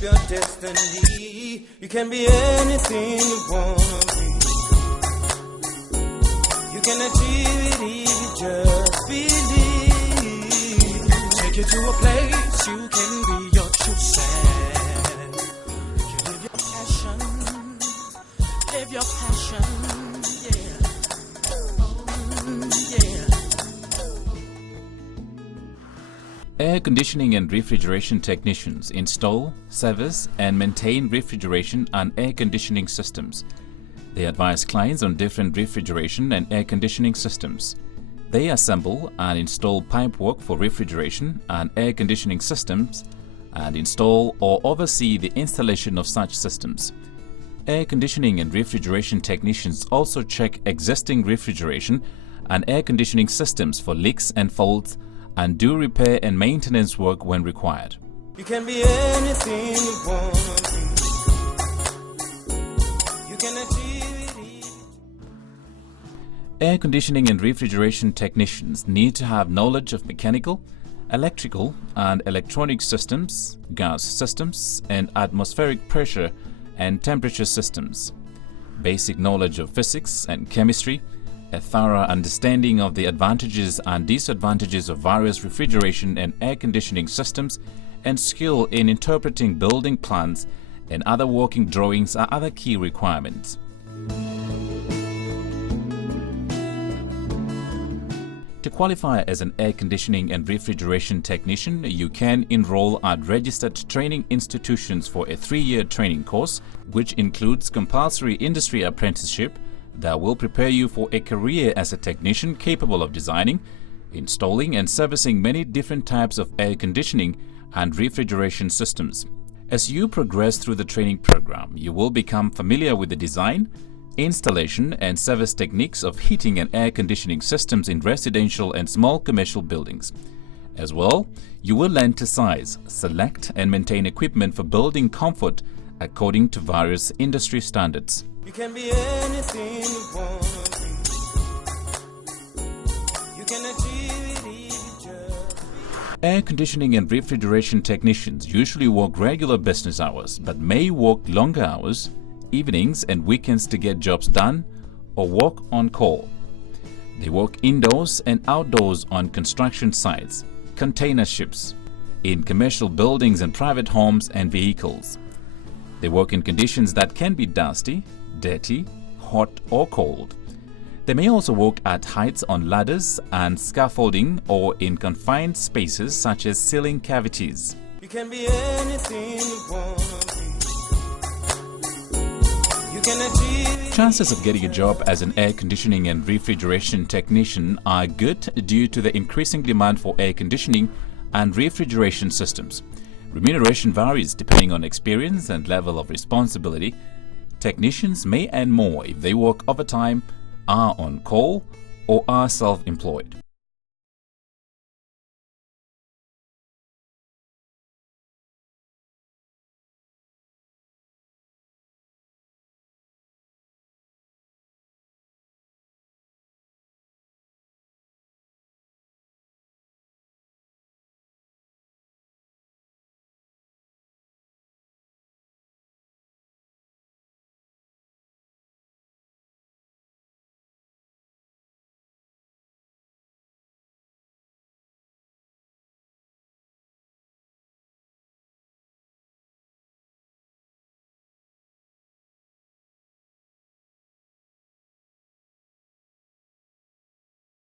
shape your destiny. You can be anything you wanna be. You can achieve it if you just believe. Take you to a place you can be your true self. You live your passion, live your passion, yeah. Yeah. Air conditioning and refrigeration technicians install, service, and maintain refrigeration and air conditioning systems. They advise clients on different refrigeration and air conditioning systems. They assemble and install pipework for refrigeration and air conditioning systems and install or oversee the installation of such systems. Air conditioning and refrigeration technicians also check existing refrigeration and air conditioning systems for leaks and faults and do repair and maintenance work when required. You can be anything you wanna be. You can achieve it. Air conditioning and refrigeration technicians need to have knowledge of mechanical, electrical and electronic systems, gas systems, and atmospheric pressure and temperature systems, basic knowledge of physics and chemistry, a thorough understanding of the advantages and disadvantages of various refrigeration and air conditioning systems, and skill in interpreting building plans and other working drawings are other key requirements. To qualify as an air conditioning and refrigeration technician, you can enroll at registered training institutions for a 3-year training course, which includes compulsory industry apprenticeship that will prepare you for a career as a technician capable of designing, installing and servicing many different types of air conditioning and refrigeration systems. As you progress through the training program, you will become familiar with the design, installation and service techniques of heating and air conditioning systems in residential and small commercial buildings. As well, you will learn to size, select and maintain equipment for building comfort according to various industry standards. You can be anything you wanna be. You can achieve it if you just. Air conditioning and refrigeration technicians usually work regular business hours but may work longer hours, evenings and weekends to get jobs done or work on call. They work indoors and outdoors on construction sites, container ships, in commercial buildings and private homes and vehicles. They work in conditions that can be dusty, dirty, hot or cold. They may also work at heights on ladders and scaffolding or in confined spaces such as ceiling cavities. You can be anything you wanna be. You can achieve it. Chances of getting a job as an air conditioning and refrigeration technician are good due to the increasing demand for air conditioning and refrigeration systems. Remuneration varies depending on experience and level of responsibility. Technicians may earn more if they work overtime, are on call, or are self-employed.